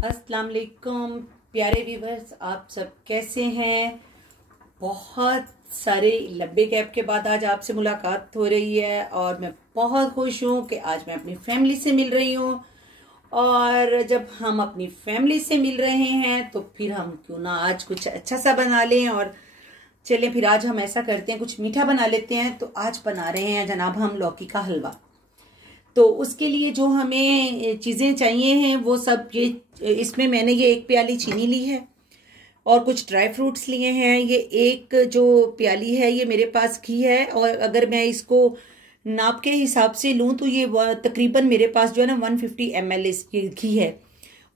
अस्सलाम वालेकुम प्यारे व्यूवर्स, आप सब कैसे हैं। बहुत सारे लंबे गैप के बाद आज आपसे मुलाकात हो रही है और मैं बहुत खुश हूँ कि आज मैं अपनी फैमिली से मिल रही हूँ। और जब हम अपनी फैमिली से मिल रहे हैं तो फिर हम क्यों ना आज कुछ अच्छा सा बना लें। और चलें फिर आज हम ऐसा करते हैं, कुछ मीठा बना लेते हैं। तो आज बना रहे हैं जनाब हम लौकी का हलवा। तो उसके लिए जो हमें चीज़ें चाहिए हैं वो सब ये, इसमें मैंने ये 1 प्याली चीनी ली है और कुछ ड्राई फ्रूट्स लिए हैं। ये एक जो प्याली है ये मेरे पास घी है, और अगर मैं इसको नाप के हिसाब से लूँ तो ये तकरीबन मेरे पास जो है ना 150 ml इसकी घी है।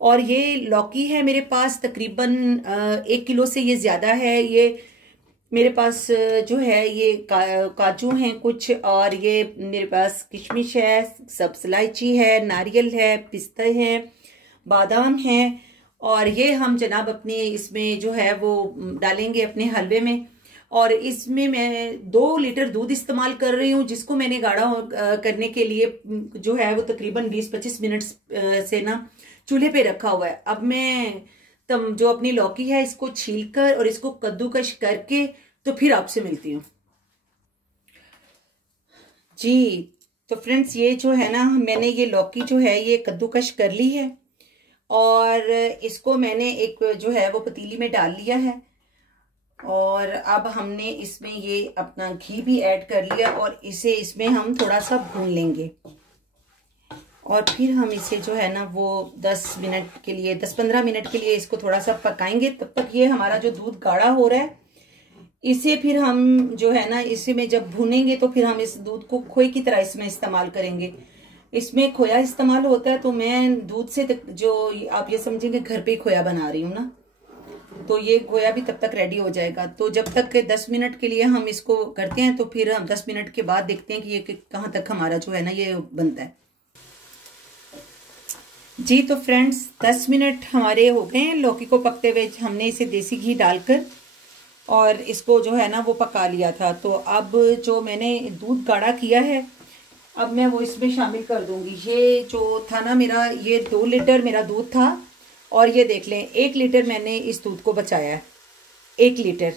और ये लौकी है मेरे पास तकरीबन 1 किलो से ये ज़्यादा है। ये मेरे पास जो है ये काजू हैं कुछ, और ये मेरे पास किशमिश है, सब्ज इलायची है, नारियल है, पिस्ते हैं, बादाम हैं। और ये हम जनाब अपने इसमें जो है वो डालेंगे अपने हलवे में। और इसमें मैं 2 लीटर दूध इस्तेमाल कर रही हूँ, जिसको मैंने गाढ़ा करने के लिए जो है वो तकरीबन 20-25 मिनट से ना चूल्हे पे रखा हुआ है। अब मैं जो अपनी लौकी है इसको छीलकर और इसको कद्दूकश करके तो फिर आपसे मिलती हूँ जी। तो फ्रेंड्स ये जो है ना मैंने ये लौकी जो है ये कद्दूकश कर ली है और इसको मैंने एक जो है वो पतीली में डाल लिया है। और अब हमने इसमें ये अपना घी भी ऐड कर लिया और इसे इसमें हम थोड़ा सा भून लेंगे। और फिर हम इसे जो है ना वो 10-15 मिनट के लिए इसको थोड़ा सा पकाएंगे। तब तक ये हमारा जो दूध गाढ़ा हो रहा है इसे फिर हम जो है ना इसे में जब भूनेंगे तो फिर हम इस दूध को खोए की तरह इसमें इस्तेमाल करेंगे। इसमें खोया इस्तेमाल होता है, तो मैं दूध से जो आप ये समझेंगे घर पे खोया बना रही हूँ ना, तो ये खोया भी तब तक रेडी हो जाएगा। तो जब तक 10 मिनट के लिए हम इसको करते हैं तो फिर हम 10 मिनट के बाद देखते हैं कि ये कहाँ तक हमारा जो है ना ये बनता है जी। तो फ्रेंड्स 10 मिनट हमारे हो गए हैं लौकी को पकते हुए। हमने इसे देसी घी डालकर और इसको जो है ना वो पका लिया था। तो अब जो मैंने दूध गाढ़ा किया है अब मैं वो इसमें शामिल कर दूंगी। ये जो था ना मेरा ये 2 लीटर मेरा दूध था, और ये देख लें 1 लीटर मैंने इस दूध को बचाया है। 1 लीटर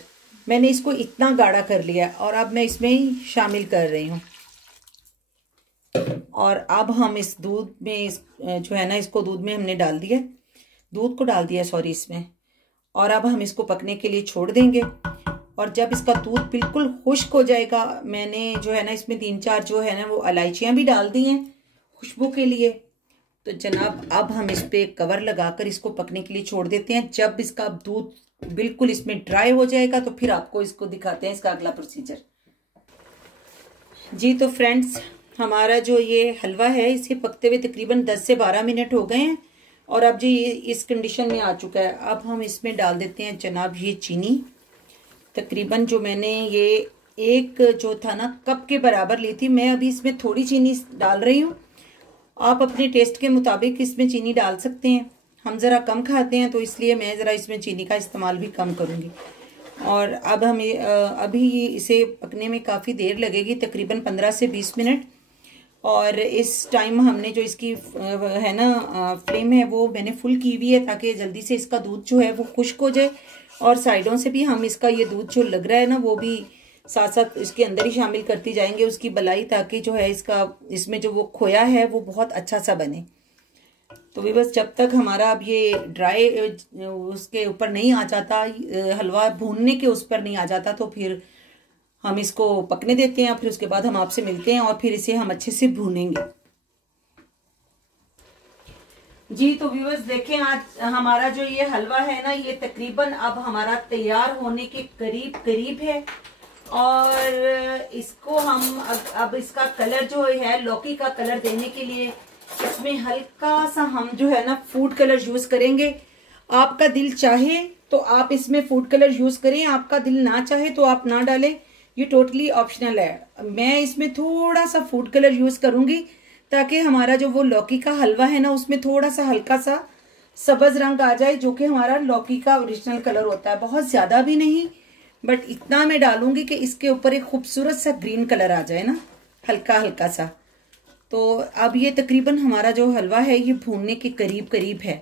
मैंने इसको इतना गाढ़ा कर लिया और अब मैं इसमें शामिल कर रही हूँ। और अब हम इस दूध में जो है ना इसको दूध में हमने डाल दिया, दूध को डाल दिया सॉरी इसमें। और अब हम इसको पकने के लिए छोड़ देंगे। और जब इसका दूध बिल्कुल खुश्क हो जाएगा, मैंने जो है ना इसमें 3-4 जो है ना वो इलायचियाँ भी डाल दी हैं खुशबू के लिए। तो जनाब अब हम इस पे कवर लगाकर इसको पकने के लिए छोड़ देते हैं। जब इसका दूध बिल्कुल इसमें ड्राई हो जाएगा तो फिर आपको इसको दिखाते हैं इसका अगला प्रोसीजर जी। तो फ्रेंड्स हमारा जो ये हलवा है इसे पकते हुए तकरीबन 10 से 12 मिनट हो गए हैं और अब जो ये इस कंडीशन में आ चुका है। अब हम इसमें डाल देते हैं जनाब ये चीनी। तकरीबन जो मैंने ये एक जो था ना कप के बराबर ली थी, मैं अभी इसमें थोड़ी चीनी डाल रही हूँ। आप अपने टेस्ट के मुताबिक इसमें चीनी डाल सकते हैं। हम ज़रा कम खाते हैं तो इसलिए मैं ज़रा इसमें चीनी का इस्तेमाल भी कम करूँगी। और अब हम अभी इसे पकने में काफ़ी देर लगेगी, तकरीबन 15 से 20 मिनट। और इस टाइम हमने जो इसकी है ना फ्लेम है वो मैंने फुल की हुई है, ताकि जल्दी से इसका दूध जो है वो खुश्क हो जाए। और साइडों से भी हम इसका ये दूध जो लग रहा है ना वो भी साथ साथ इसके अंदर ही शामिल करती जाएंगे उसकी बलाई, ताकि जो है इसका इसमें जो वो खोया है वो बहुत अच्छा सा बने। तो भी बस जब तक हमारा अब ये ड्राई उसके ऊपर नहीं आ जाता, हलवा भूनने के उस पर नहीं आ जाता, तो फिर हम इसको पकने देते हैं। फिर उसके बाद हम आपसे मिलते हैं और फिर इसे हम अच्छे से भूनेंगे जी। तो व्यूअर्स देखें आज हमारा जो ये हलवा है ना ये तकरीबन अब हमारा तैयार होने के करीब है। और इसको हम अब इसका कलर जो है लौकी का कलर देने के लिए इसमें हल्का सा हम जो है ना फूड कलर यूज करेंगे। आपका दिल चाहे तो आप इसमें फूड कलर यूज करें, आपका दिल ना चाहे तो आप ना डालें, ये टोटली ऑप्शनल है। मैं इसमें थोड़ा सा फूड कलर यूज करूंगी ताकि हमारा जो वो लौकी का हलवा है ना उसमें थोड़ा सा हल्का सा सब्ज रंग आ जाए, जो कि हमारा लौकी का ओरिजिनल कलर होता है। बहुत ज्यादा भी नहीं, बट इतना मैं डालूंगी कि इसके ऊपर एक खूबसूरत सा ग्रीन कलर आ जाए ना, हल्का हल्का सा। तो अब ये तकरीबन हमारा जो हलवा है ये भूनने के करीब है।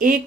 1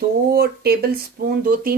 2-3